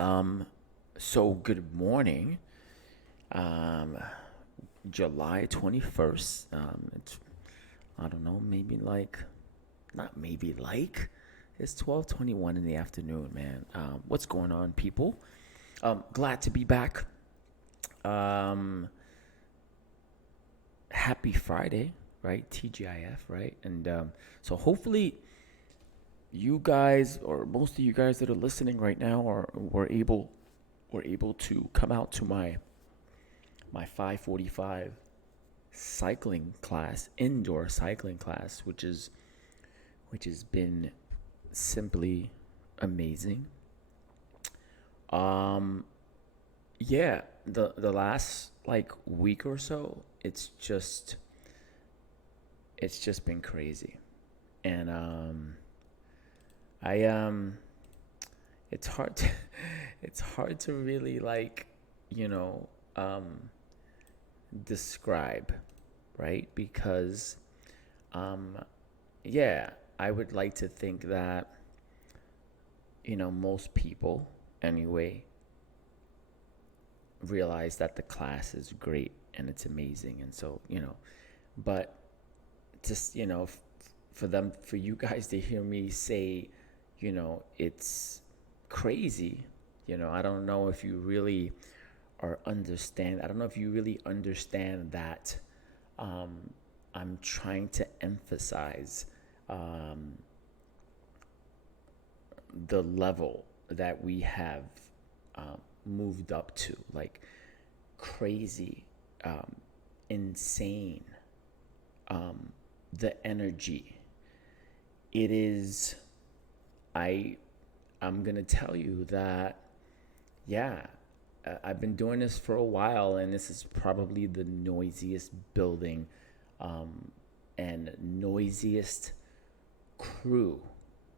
Um, so good morning. Um, July 21st. It's I don't know, maybe like not maybe like it's 12:21 in the afternoon, man. What's going on, people? Glad to be back. Um, Happy Friday, right? TGIF, right? And so hopefully you guys or most of you guys that are listening right now are were able to come out to my 5:45 cycling class, indoor cycling class, which has been simply amazing. Um, yeah, the last like week or so, it's just been crazy, and I it's hard to, it's hard to really like you know um describe, right? Because um yeah, I would like to think that most people anyway realize that the class is great and it's amazing, and so but just for you guys to hear me say it's crazy. I don't know if you really I don't know if you really understand that um, I'm trying to emphasize um, the level that we have moved up to, like crazy, um, insane, um, the energy. It is, I, I'm gonna tell you that, yeah, I've been doing this for a while, and this is probably the noisiest building um, and noisiest crew,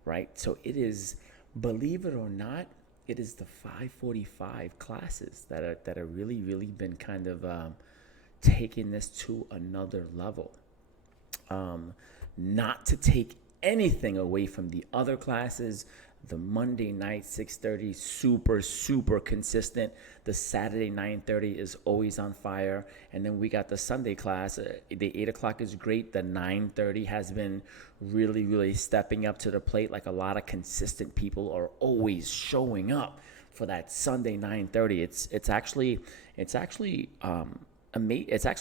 right? So it is, believe it or not, it is the 5:45 classes that are really been kind of taking this to another level. um, Not to take anything away from the other classes. The Monday night 6:30 super consistent. The Saturday 9:30 is always on fire, and then we got the Sunday class. The 8 o'clock is great. The 9:30 has been really stepping up to the plate. Like a lot of consistent people are always showing up for that Sunday 9:30. It's actually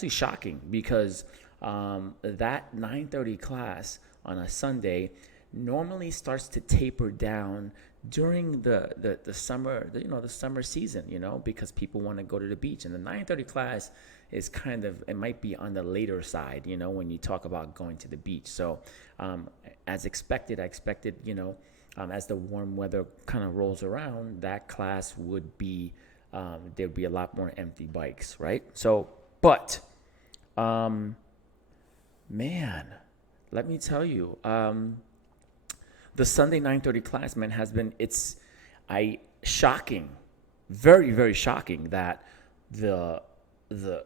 shocking because that 9:30 class on a Sunday normally starts to taper down during the summer, the summer season, because people want to go to the beach. And the 9:30 class is kind of, it might be on the later side, when you talk about going to the beach. So as expected, I expected, as the warm weather kind of rolls around, that class would be, there'd be a lot more empty bikes, right? So, but um, man, let me tell you, the Sunday 9:30 class, man, has been I shocking, very shocking that the the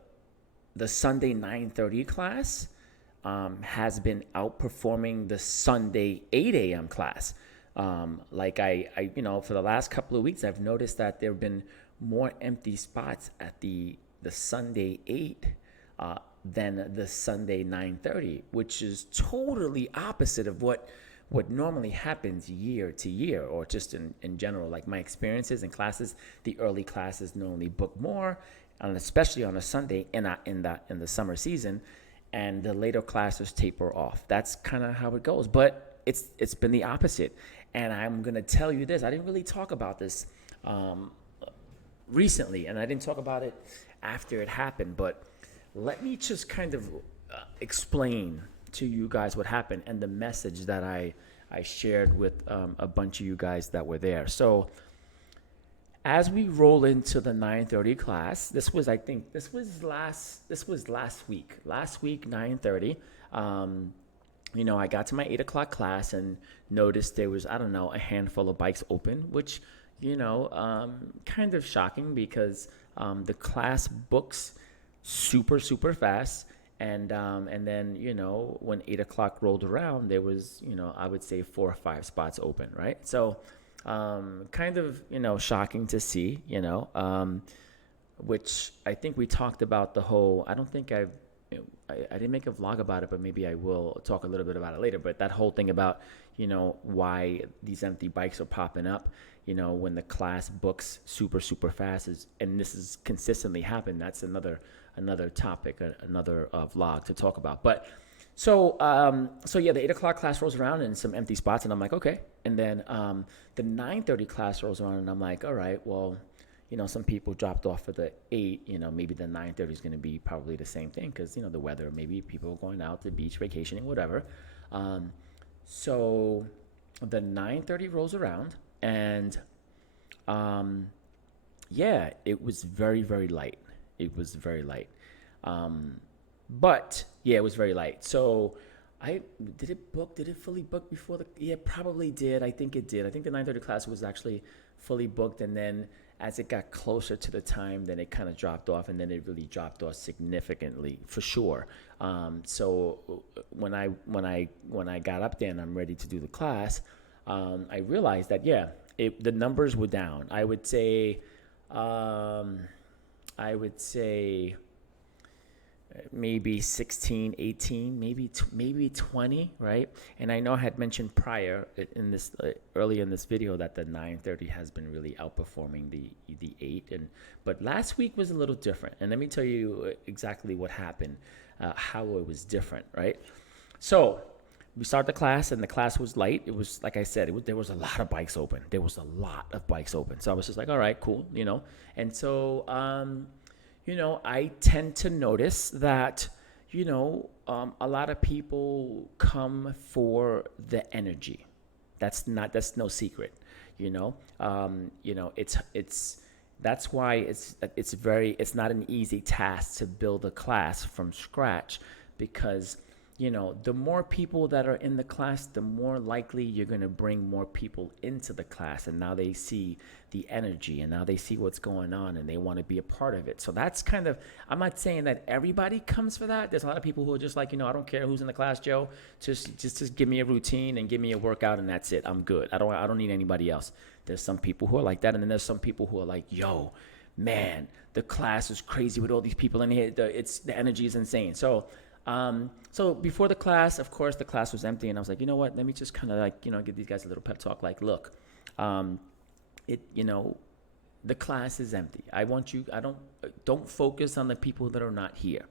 the Sunday 9:30 class has been outperforming the Sunday 8 a.m. class. Like for the last couple of weeks, I've noticed that there have been more empty spots at the Sunday 8 than the Sunday 9:30, which is totally opposite of what normally happens year to year, or just in general. Like my experiences in classes, the early classes normally book more, and especially on a Sunday in the summer season, and the later classes taper off. That's kind of how it goes. But it's been the opposite, and I'm gonna tell you this. I didn't really talk about this um, recently, and I didn't talk about it after it happened. But let me just kind of explain to you guys what happened and the message that I shared with a bunch of you guys that were there. So as we roll into the 9:30 class, this was last week. Last week 9:30. I got to my 8 o'clock class and noticed there was, I don't know, a handful of bikes open, which, kind of shocking because the class books super fast. And then when 8 o'clock rolled around, there was I would say 4 or 5 spots open, right? So Kind of, shocking to see, which I think we talked about the whole, I don't think I didn't make a vlog about it, but maybe I will talk a little bit about it later. But that whole thing about, why these empty bikes are popping up, when the class books super, super fast and this has consistently happened. That's another topic, another vlog to talk about. But so yeah, the 8 o'clock class rolls around and some empty spots, and I'm like, okay. And then the 9:30 class rolls around, and I'm like, all right, well, some people dropped off for the 8. Maybe the 9:30 is going to be probably the same thing because the weather. Maybe people are going out to the beach, vacationing, whatever. So the 9:30 rolls around, and yeah, it was very, very light. It was very light. But yeah, it was very light. So I did it book. Did it fully book before the? Yeah, probably did. I think it did. I think the 9:30 class was actually fully booked, and then as it got closer to the time, then it kind of dropped off, and then it really dropped off significantly for sure. So when I got up there and I'm ready to do the class, I realized that yeah, the numbers were down. I would say maybe 16, 18, maybe 20, right? And I know I had mentioned prior in this earlier in this video that the 9:30 has been really outperforming the 8, but last week was a little different. And let me tell you exactly what happened, how it was different, right? So we start the class, and the class was light. It was, like I said, there was a lot of bikes open. So I was just like, all right, cool, And so I tend to notice that, a lot of people come for the energy. That's no secret, that's why it's not an easy task to build a class from scratch, because the more people that are in the class, the more likely you're going to bring more people into the class. And now they see the energy, and now they see what's going on, and they want to be a part of it. So that's kind of, I'm not saying that everybody comes for that. There's a lot of people who are just like, I don't care who's in the class, Joe. Just give me a routine and give me a workout, and that's it. I'm good. I don't need anybody else. There's some people who are like that. And then there's some people who are like, yo, man, the class is crazy with all these people in here. The energy is insane. So before the class, of course, the class was empty, and I was like, you know what? Let me just kind of give these guys a little pep talk. Like, look, the class is empty. Don't focus on the people that are not here.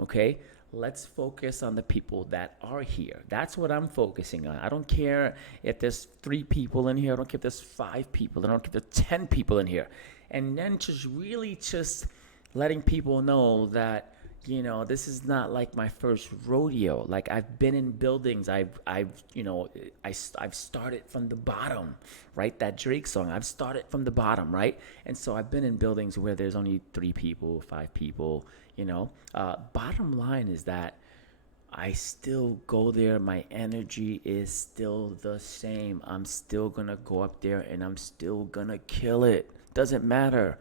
Okay? Let's focus on the people that are here. That's what I'm focusing on. I don't care if there's 3 people in here. I don't care if there's 5 people. I don't care if there's 10 people in here. And then just letting people know that, this is not like my first rodeo. Like, I've been in buildings. I've started from the bottom, right? That Drake song. I've started from the bottom, right? And so I've been in buildings where there's only 3 people, 5 people. Bottom line is that I still go there. My energy is still the same. I'm still gonna go up there, and I'm still gonna kill it. Doesn't matter.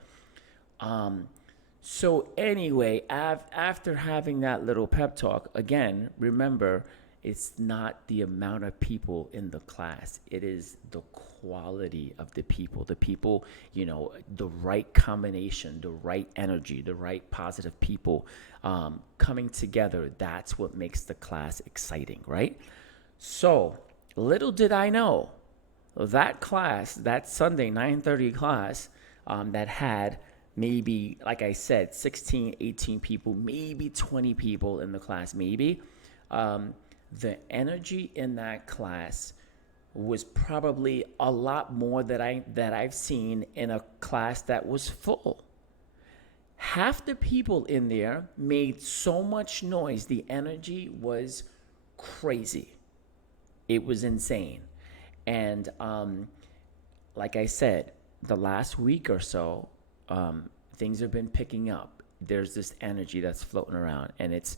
So anyway, after having that little pep talk, again, remember, it's not the amount of people in the class. It is the quality of the people. The people, the right combination, the right energy, the right positive people coming together. That's what makes the class exciting, right? So little did I know, that class, that Sunday 9:30 class that had maybe, like I said, 16, 18 people, maybe 20 people in the class, maybe. The energy in that class was probably a lot more that I've seen in a class that was full. Half the people in there made so much noise. The energy was crazy. It was insane. And like I said, the last week or so, things have been picking up. There's this energy that's floating around, and it's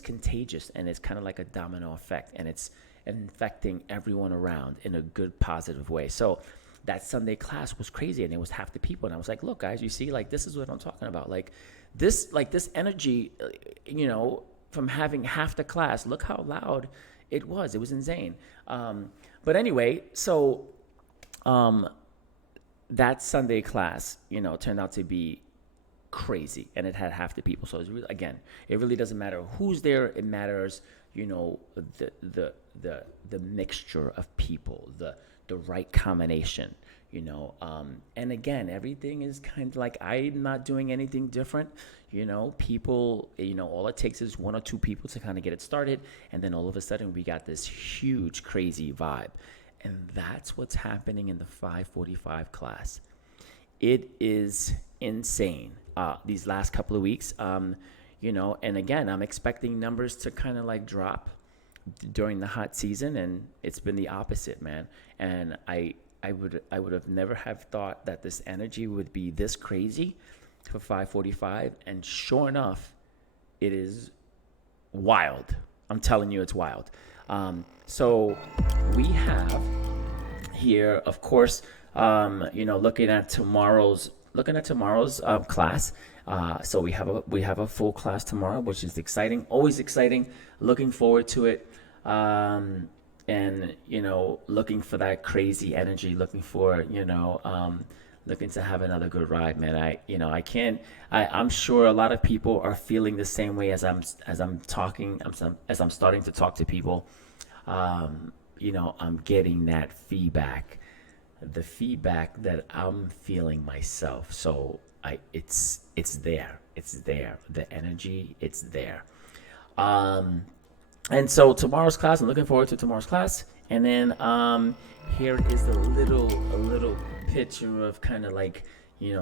contagious, and it's kind of like a domino effect, and it's infecting everyone around in a good, positive way. So that Sunday class was crazy, and it was half the people. And I was like, look, guys, you see, like, this is what I'm talking about. Like this energy, from having half the class, look how loud it was. It was insane. But anyway, so Um, that Sunday class, turned out to be crazy, and it had half the people. So it's really, again, it really doesn't matter who's there. It matters, the mixture of people, the right combination. And again, everything is kind of like, I'm not doing anything different. People, all it takes is one or two people to kind of get it started, and then all of a sudden we got this huge, crazy vibe. And that's what's happening in the 545 class. It is insane these last couple of weeks. And again, I'm expecting numbers to kind of like drop during the hot season, and it's been the opposite, man. And I would have never have thought that this energy would be this crazy for 545, and sure enough, it is wild. I'm telling you, it's wild. So we have here, of course, looking at tomorrow's class. So we have a full class tomorrow, which is exciting, always exciting. Looking forward to it, and looking for that crazy energy. Looking to have another good ride, man. I can't. I'm sure a lot of people are feeling the same way as I'm talking. As I'm starting to talk to people. I'm getting that feedback, the feedback that I'm feeling myself. So it's there. The energy, it's there. And so tomorrow's class, I'm looking forward to tomorrow's class. And then here is a little picture of kind of like,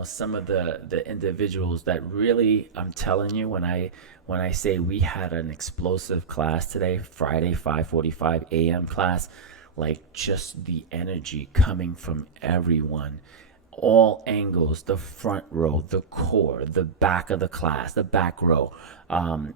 some of the individuals that really, I'm telling you, when I say we had an explosive class today, Friday 5:45 a.m. class, like just the energy coming from everyone, all angles, the front row, the core, the back of the class, the back row,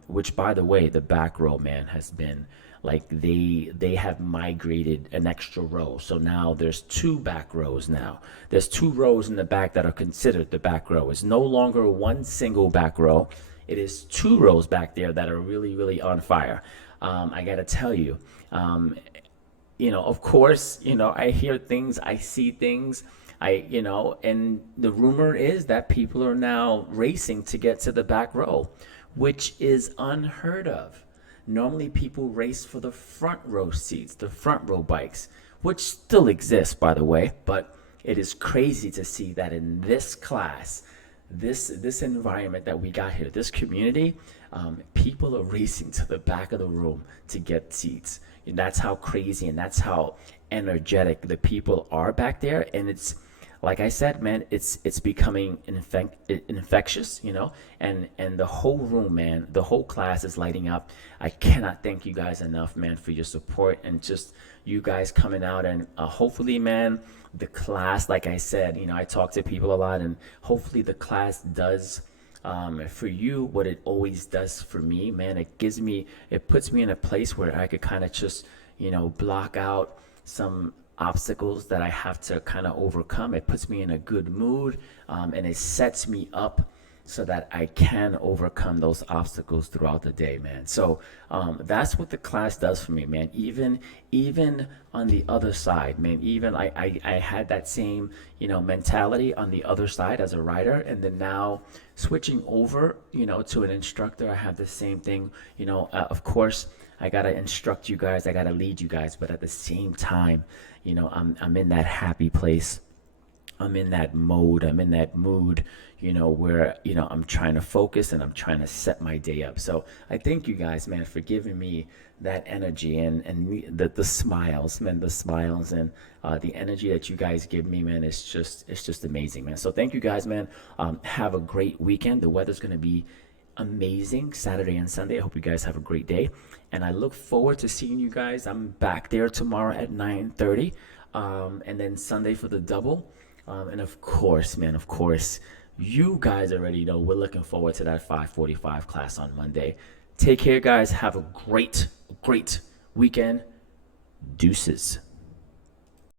which by the way, the back row, man, has been like they have migrated an extra row. So now there's two back rows now. There's two rows in the back that are considered the back row. It's no longer one single back row. It is two rows back there that are really, really on fire. I gotta tell you, of course, I hear things, I see things, and the rumor is that people are now racing to get to the back row, which is unheard of. Normally, people race for the front row seats, the front row bikes, which still exists, by the way. But it is crazy to see that in this class, this environment that we got here, this community, people are racing to the back of the room to get seats. And that's how crazy and that's how energetic the people are back there. And it's, like I said, man, it's becoming infectious, and the whole room, man, the whole class is lighting up. I cannot thank you guys enough, man, for your support and just you guys coming out, and hopefully, man, the class, like I said, I talk to people a lot, and hopefully the class does for you what it always does for me, man. It puts me in a place where I could kind of just, block out some obstacles that I have to kind of overcome. It puts me in a good mood, and it sets me up so that I can overcome those obstacles throughout the day, man. So that's what the class does for me, man. Even on the other side, man, even I had that same, mentality on the other side as a rider, and then now switching over, to an instructor, I have the same thing. Of course, I gotta instruct you guys, I gotta lead you guys, but at the same time, I'm in that happy place. I'm in that mode. I'm in that mood, where, I'm trying to focus and I'm trying to set my day up. So I thank you guys, man, for giving me that energy and the smiles, man, the smiles and the energy that you guys give me, man. It's just amazing, man. So thank you guys, man. Have a great weekend. The weather's going to be amazing Saturday and Sunday. I hope you guys have a great day, and I look forward to seeing you guys. I'm back there tomorrow at 9:30, and then Sunday for the double. And of course, man, you guys already know we're looking forward to that 5:45 class on Monday. Take care, guys. Have a great weekend. Deuces.